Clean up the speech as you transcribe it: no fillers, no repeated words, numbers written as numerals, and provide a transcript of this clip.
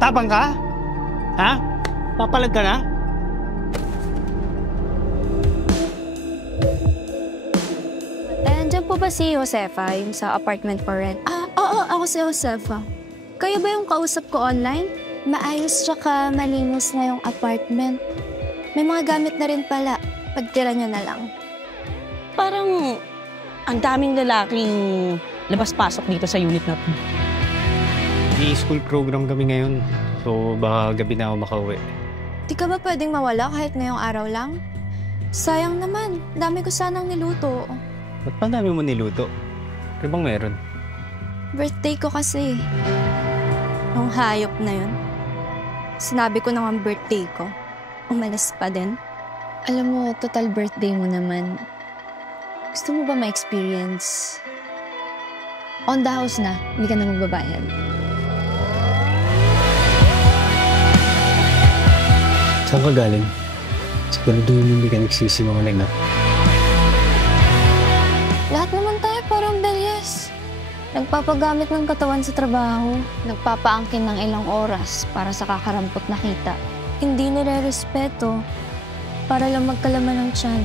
Tapang ka? Ha? Papalag ka na? Andiyan po ba si Josefa, yung sa apartment for rent? Oo, ako si Josefa. Kayo ba yung kausap ko online? Maayos tsaka malinis na yung apartment. May mga gamit na rin pala. Pagtira nyo na lang. Parang ang daming lalaking labas-pasok dito sa unit na to. Di-school program kami ngayon. So, baka gabi na ako makauwi. Di ka ba pwedeng mawala kahit ngayong araw lang? Sayang naman. Dami ko sanang niluto. Ba't pa dami mo niluto? Ano bang meron? Birthday ko kasi. Yung hayop na yun. Sinabi ko naman birthday ko. Umalis pa din. Alam mo, total birthday mo naman. Gusto mo ba ma-experience? On the house na, hindi ka na magbabayad. Saan ka galing? Siguraduhin mo hindi ka nagsisinungaling na. Lahat naman tayo parang belyas. Nagpapagamit ng katawan sa trabaho. Nagpapaangkin ng ilang oras para sa kakarampot na kita. Hindi nire-respeto para lang magkalaman ng tiyan.